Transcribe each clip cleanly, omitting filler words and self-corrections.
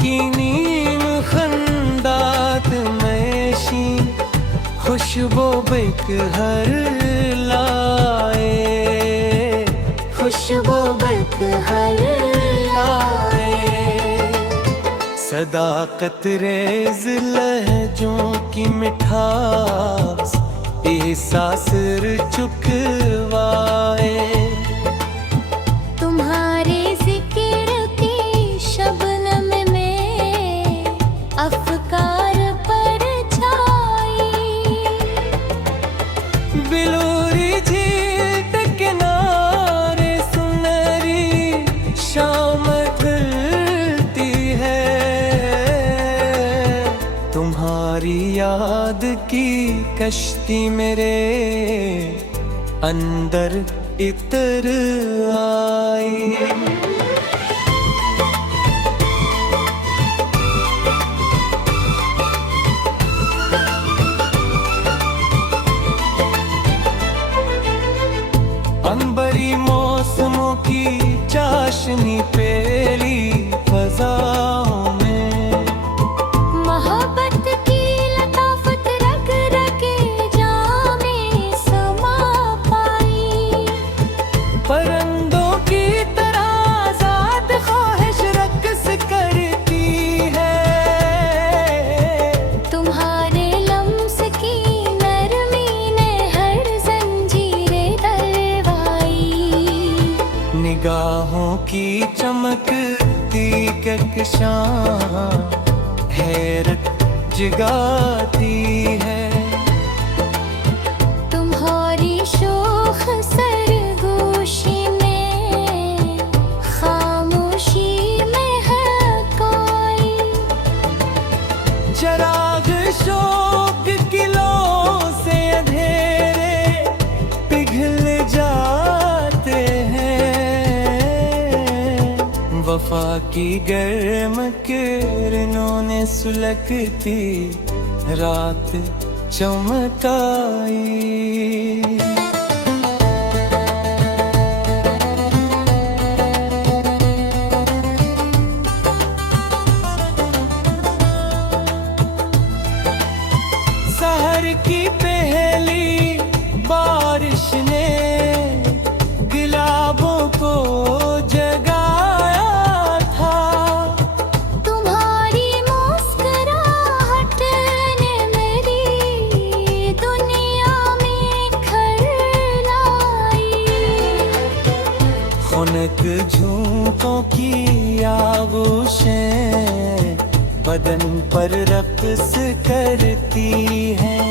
की नीम खंदात मैशी खुशबो बिक हर लाए, खुशबो बिक हर लाए। सदाकत रेज लहजों की मिठास एहसास चुकवाए। तुम्हारे जिक्र की शबनम में अफकार पर छाई, बिलोरी झील के किनारे सुनहरी शाम ढलती है। तुम्हारी याद की कश्ती मेरे अंदर इतर आई। अंबरी मौसमों की चाशनी पेली फजाओं में, मोहब्बत की लताफत रग रगे जामे समा पाई। परिंदों की तरह आजाद ख्वाहिश रक्स करती है। तुम्हारे लम्स की नरमी ने हर जंजीरे दरवाई। निगाहों की चमकती कक्षां हैरत जगाती है। तुम्हारी शोख सरगोशी में खामोशी में है कोई। चराग शोक किलों से अंधेरे पिघल जाते हैं। वफा की गर्म किरणों ने सुलगती रात चमकाई। सहर की पहली बारिश ने गुलाबों को जगाया था। तुम्हारी मुस्कुराहट ने मेरी दुनिया में घर लाई। खुनक झूठों की आगोशें बदन पर रक्स करती हैं।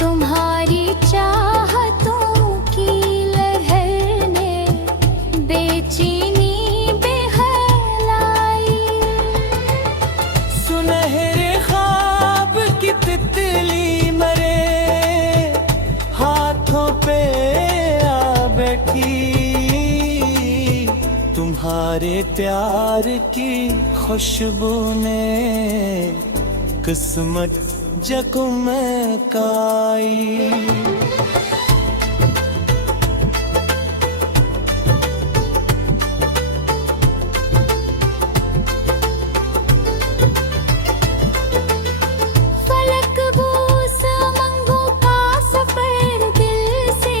तुम्हारी चाहतों की लहर ने बेचैनी बहलाई। सुनहरे ख्वाब की तितली मरे हाथों पे आ बैठी। तुम्हारे प्यार की खुशबू ने किस्मत जगमगाई। फलक वो समंगों का सफर दिल से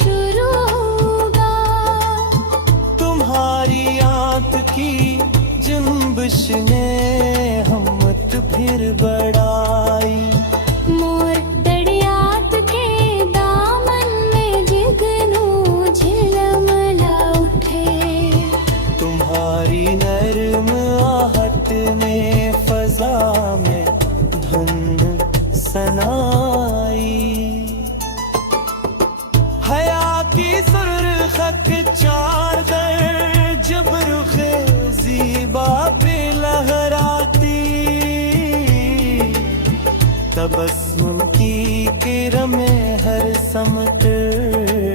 शुरू होगा। तुम्हारी आंख की जुम्बिश ने हिम्मत फिर बढ़ाई। मोर दरियात के दामन में जिगनू झिलमिला उठे। तुम्हारी नरम आहट ने फजा में धुन सनाई। हया की सुर्खत चार कर जब रुखे ज़ीबा पे लहराती। तबस्सुम की किरण में हर समत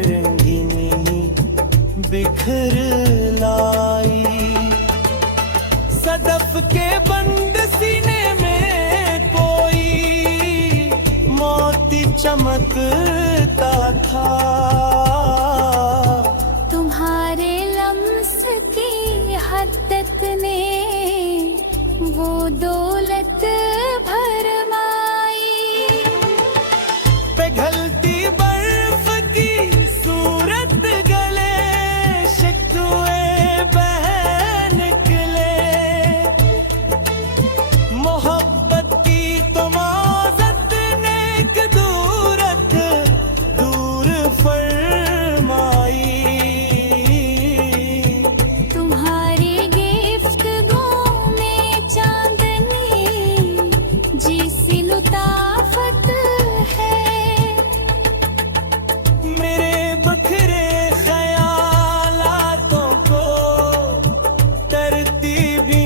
रंगीनी बिखर लाई। सदफ के बंद सीने में कोई मोती चमकता था। तुम्हारे लम्स की हद्दत ने वो दौलत भरमाई। पिघलती बर्फ की सूरत गले शिकवे बह निकले। मोहब्बत की तमाज़त ने एक दूरत दूर फरमाई। तुम्हारी गिफ्ट गो में चांदनी जी सी लुताफत है। मेरे बखरे ख्यालातों को तरतीबी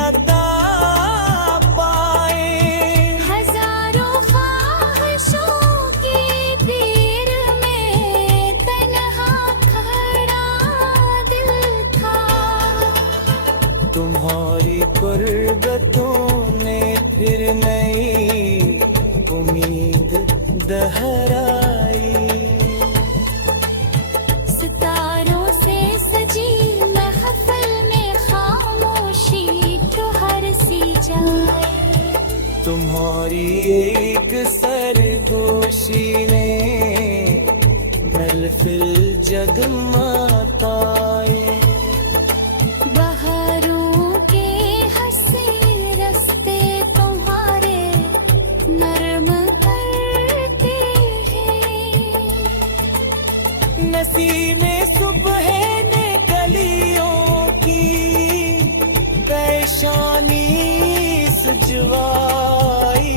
अदा पाए। हजारों ख्वाहिशों की तीर में तन्हा खड़ा दिल था। तुम्हारी कुर्बतों ने फिर नई उम्मीद दहराई। सितारों से सजी महफिल में खामोशी तो हर सी जाए। तुम्हारी एक सरगोशी ने महफिल जगमगाए। बहारों के हंसे रास्ते तुम्हारे नर्म करते हैं। नसीमे सुबह ने कलियों की पेशानी सजवाई।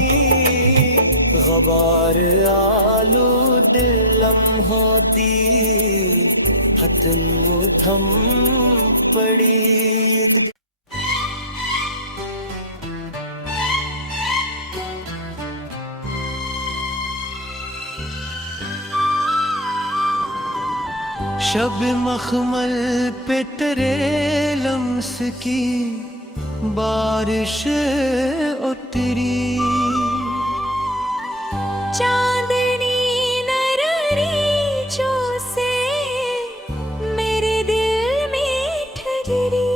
गबार आलूद लम्हों दी हतन थम पड़ी। शब मखमल पे तेरे लम्स की बारिश उतरी। चांदनी नररी जो से मेरे दिल में ठहरी।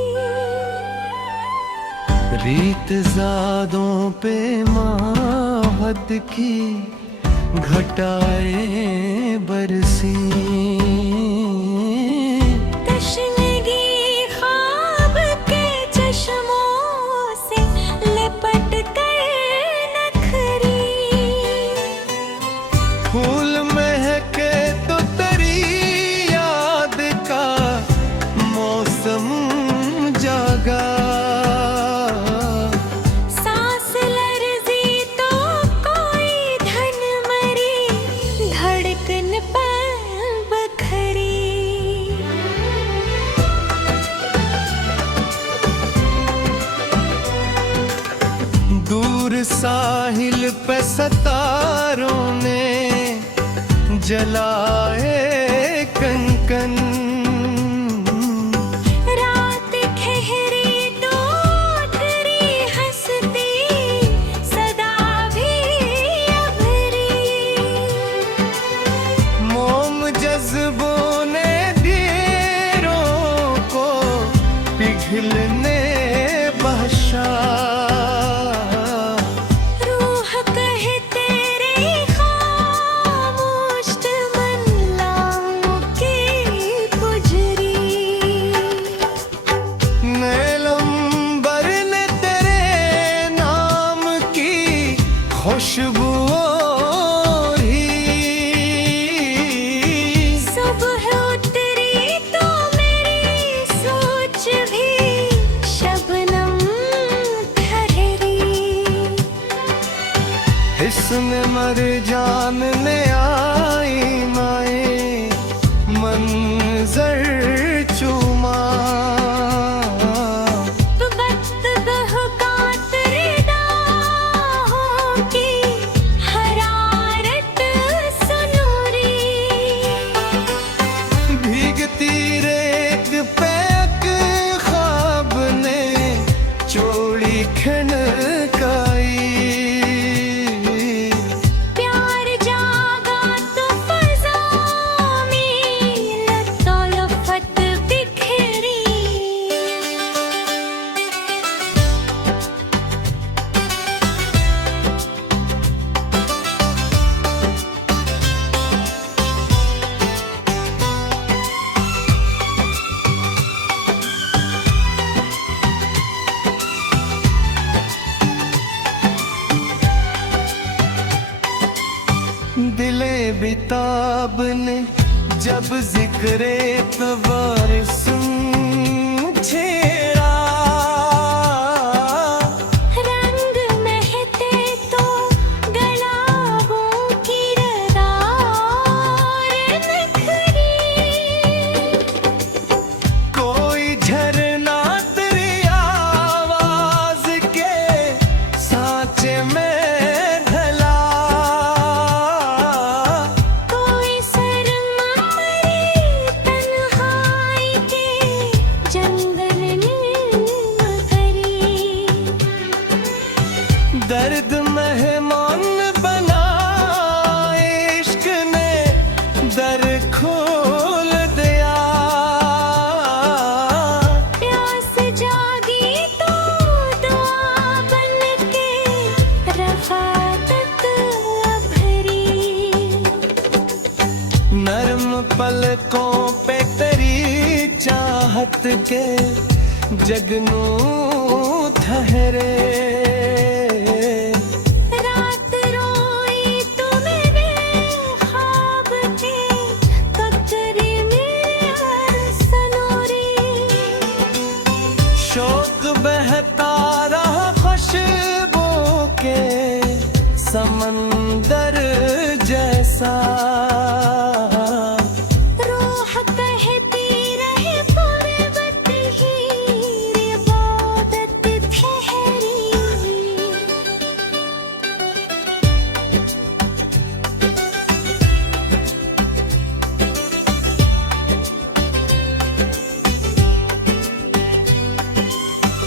रीत ज़ादों पे माहद की घटाए बरसी। तशनगी ख्वाब के चश्मों से लिपट कर नखरी। फूल महके तो तेरी याद का मौसम जागा। सांस लर्जी तो कोई धन मरी धड़कन पर बखरी। दूर साहिल पे सितारों ने जलाए कंकन। रात खहरी तो उठरी हंसती सदा भी अभरी। मोम जज्बों ने दीरों को पिघलने बख्शा। रूह कहे तेरे खामोश तमन्नाओं की पुजरी। नीलंबर ने तेरे नाम की खुशबू ओढ़ी। सुबह उतरी तो मेरी सोच भी शबनम ठहरी। हिस्न मर जान ने आई माए मंजर चूमा। तो वक्त बहकात रिदाओं की हरारत सुनूरी। भीगती रेत पे एक ख्वाब ने चोड़ी खनकाई। प्यार जागा बेताब ने जब जिक्रे तवारिस छेड़ा, रंग महते तो गुलाबों की रदार नखरी, कोई झरना तेरी आवाज के सांचे में ढला, कोई शर्मा मरी तन्हाई के जंगल में करी, दर्द मेहमान बना इश्क ने दर खोल दिया, प्यास जागी तो दुआ बन के रफ़ाकत भरी, नरम पलकों पे तेरी चाहत के जगनू ठहरे, रात रोई तो मेरे ख्वाब के कतरे में सनोरी, शौक बहता रहा खुशबू के समंदर जैसा, रूह कहती रहे गुर्बत ही इबादत ठहरी,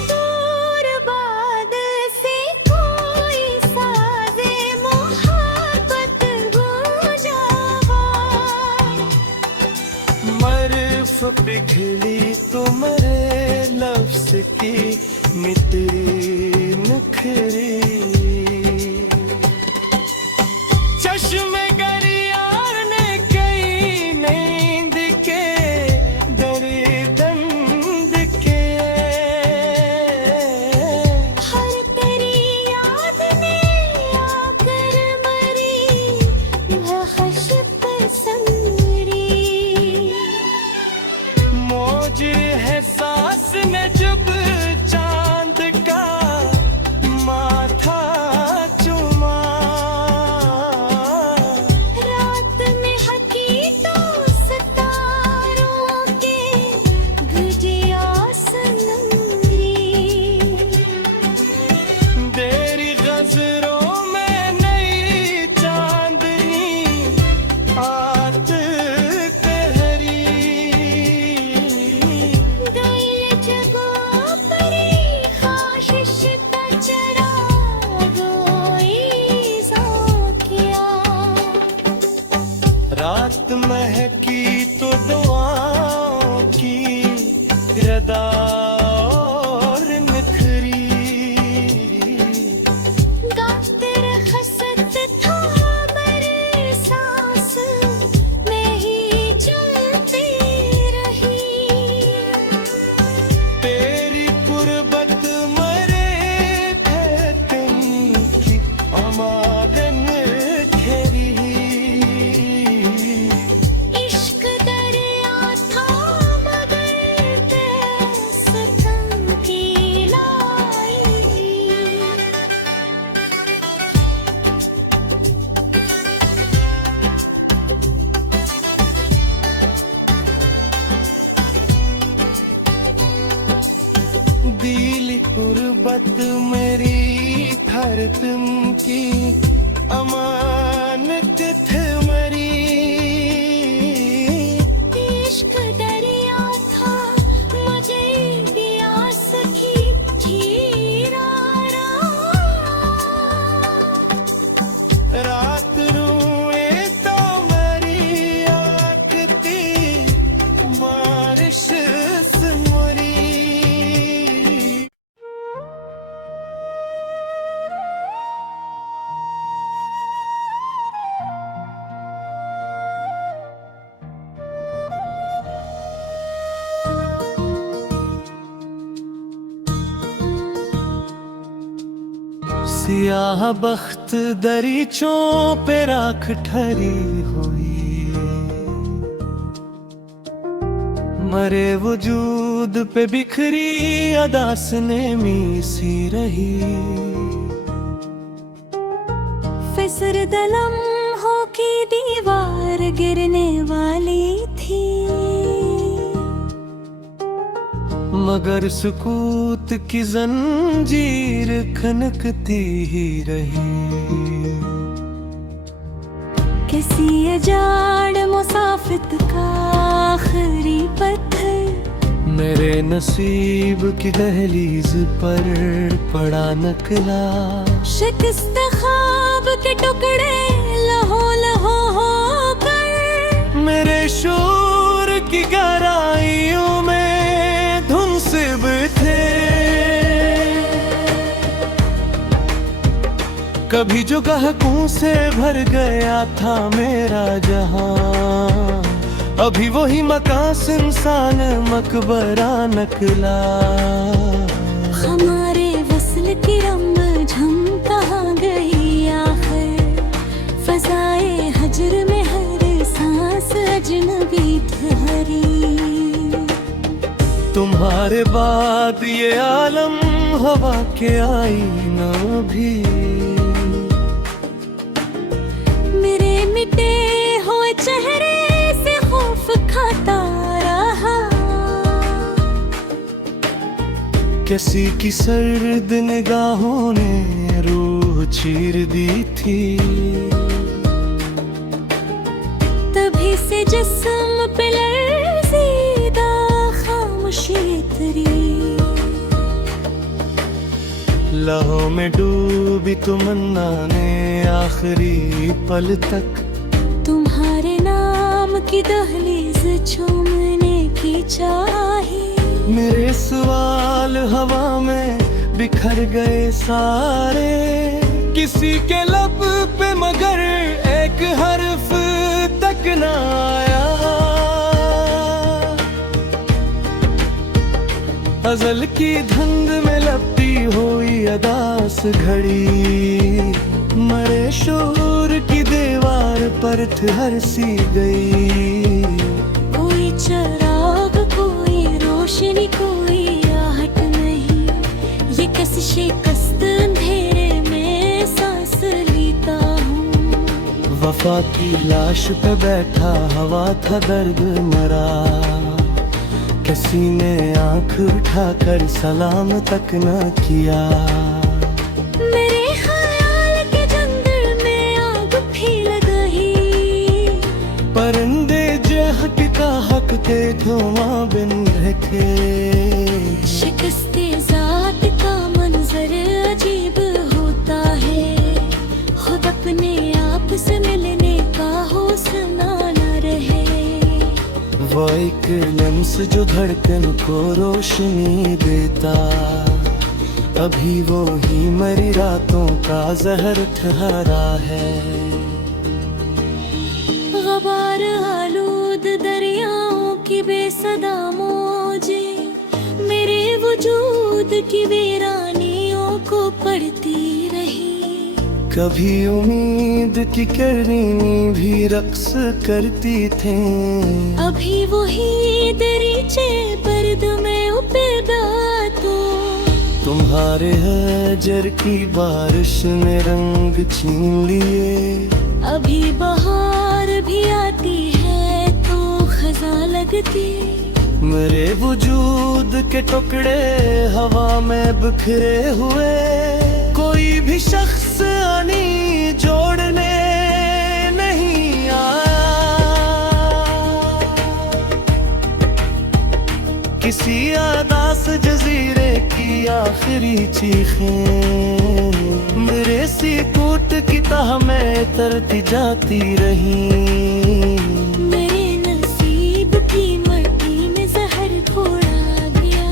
दूर बाद से कोई साज़े मोहब्बत गूंजावा, मर्फ पिघली तुम्हारे लफ्ज की मित्री नखरी, चश्मे गरियार ने कई नींद के दरी दंद के, हर तेरी याद ने आकर मरी नख्श पसंदरी, मौज है सांस में जब चांद का माथा चुमा, रात में हकी तो सितारों के गुजिया सनमरी, तेरी गजरों में नई चांदनी आत कहरी, दिल जगह परी ख्वाहिश का चिराग ईज़ा किया, रात महकी तो दुआओं की रदा और निखरी, गाते रखसत था मेरे सांस में ही चलती रही, तेरी कुर्बत मरे थे तुम की अमारन घेरी, इश्क दरिया था मगर सितम की लाई, दिल कुर्बत मेरी हर तुम की अमानत थे मरी, इश्क दरिया था मुझे दिया सखी हीरा रात रूए तो मरी आखती बारिश से मरी, सियाह बख्त दरीचों पे राख ठहरी हुई, मरे वजूद पे बिखरी अदास नेमी सी रही। फिसर दलम हो की दीवार गिरने वाली थी, मगर सुकूत की जंजीर खनकती ही रही। किसी अजाड़ मुसाफिर का आखिरी पत्थर मेरे नसीब की दहलीज पर पड़ा नकला। शिकस्त ख्वाब के टुकड़े लहो लहो होकर मेरे शोर की गहराइयों में धुन सिब थे। कभी जो गहकों से भर गया था मेरा जहां, अभी वही मकान इंसान मकबरा नकला। हमारे वस्ल की रंग झम कहाँ गई आखिर, फजाए हजर में हर सांस अजनबी ठहरी। तुम्हारे बाद ये आलम हवा के आईना भी मेरे मिटे हुए चेहरे से खौफ खाता रहा। किसी की सर्द निगाहों ने रूह चीर दी थी। तभी से जिस्म पे लर्ज़ीदा खामोशी तरी। लहों में डूबी तमन्ना ने आखिरी पल तक तुम्हारे नाम की दहलीज चूमने की चाही। मेरे सवाल हवा में बिखर गए सारे, किसी के लब पे मगर एक हर्फ तक न आया। अज़ल की धुंध में लपटी हुई अदास घड़ी मरे शोर की दीवार पर ठहर सी गई। कोई चिराग कोई रोशनी कोई आहट नहीं, ये कैसी शिकस्त अंधेरे में सांस लेता हूँ। वफा की लाश पे बैठा हवा था दर्द मरा, किसी ने आंख उठाकर सलाम तक न किया। मेरे ख्याल के जंगल में आग भी लगाई, परिंदे जहक का हक के धुआं बिन रखे। शिकस्ते जात का मंजर अजीब होता है, खुद अपने आप से मिलने का हौसला न रहे। वो एक लम्स जो धड़कन को रोशनी देता, अभी वो ही मरी रातों का जहर ठहरा है। गबार आलूद दरियाओं की बेसदा मौजे मेरे वजूद की वीरानियों को पड़ती रही। कभी उम्मीद की किरनी भी रक्स करती थे, अभी वही दरीचे पर्द में उपेदा तो। तुम्हारे हजर की बारिश ने रंग छीन लिए, अभी बहार भी आती है तो खजा लगती। मेरे वजूद के टुकड़े हवा में बिखरे हुए, कोई भी शख्स आनी जोड़ने नहीं आया। किसी आदास जजीरे की आखिरी चीखें मेरे सिकुट की तह में तरती जाती रही। मेरे नसीब की मट्टी में जहर घोड़ा गया,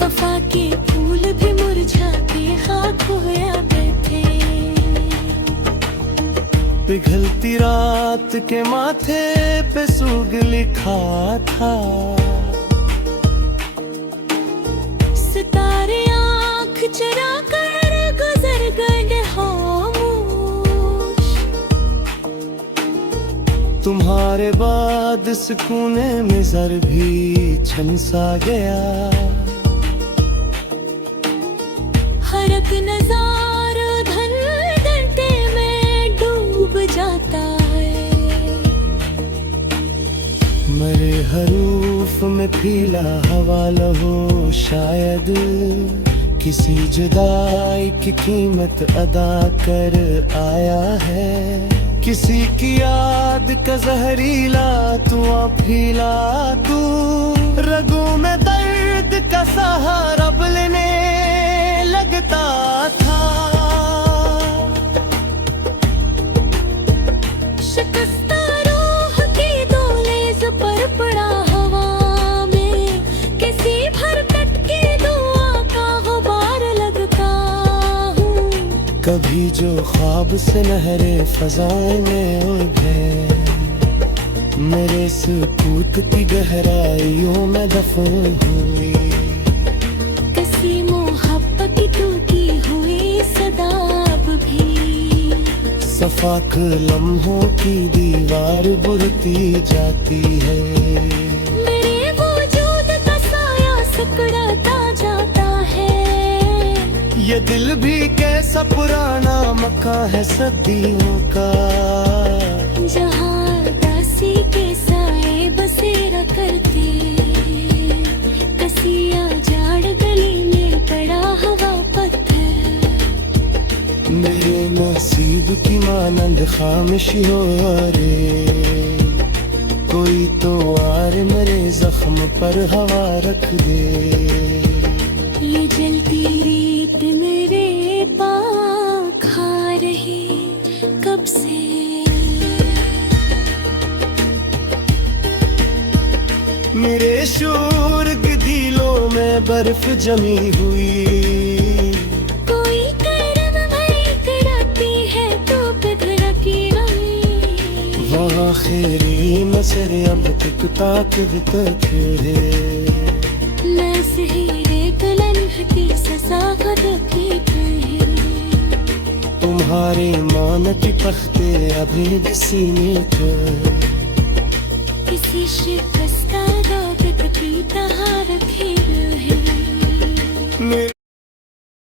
वफा के फूल भी मुरझा के खाक होया बैठे। पिघलती रात के माथे पे सूग लिखा था, सितारे आँख चुरा कर गुजर गए खामोश। तुम्हारे बाद सुकूने में जर भी छन सा गया। हर एक नजारा धन घंटे में डूब जाता है। मरे हरूफ में फीला हवाला हो, शायद किसी जुदाई की कीमत अदा कर आया है। किसी की याद का जहरीला तू फीला, तू रगों में दर्द का सहारा लेने लगता था। शिकस्ता रूह की दहलीज पर पड़ा हवा में, किसी भरकट की दुआ का गुबार लगता हूँ। कभी जो ख्वाब से लहरे फजाएं में उड़ गए, मेरे सुकूत की गहराइयों में दफन हुई। किसी मोहब्बत की टूटी हुई सदा अब भी सफाक लम्हों की दीवार बुरती जाती है। मेरे वजूद का साया सिकुड़ता जाता है। ये दिल भी कैसा पुराना मक्का है सदियों का, जहाँ दासी के साए बसेरा करते। कसिया जाड़ गली में पड़ा हवा पत्थर। मेरे नसीब की मानंद खामोशी हो रे, कोई तो आर मेरे जख्म पर हवा रख दे। ये जलती रेत मेरे पाँव खा रही कब से। मेरे शोर के दिलों में बर्फ जमी हुई। कोई करम भरी तड़पती है तो पिघल की रही। वहाँ खेरी नजर अब तक ताकत थे। मैं सहीरे कलंहती सजा की कहीं। तुम्हारे मानती पख्ते अभी भी सीने थे। किसी शिप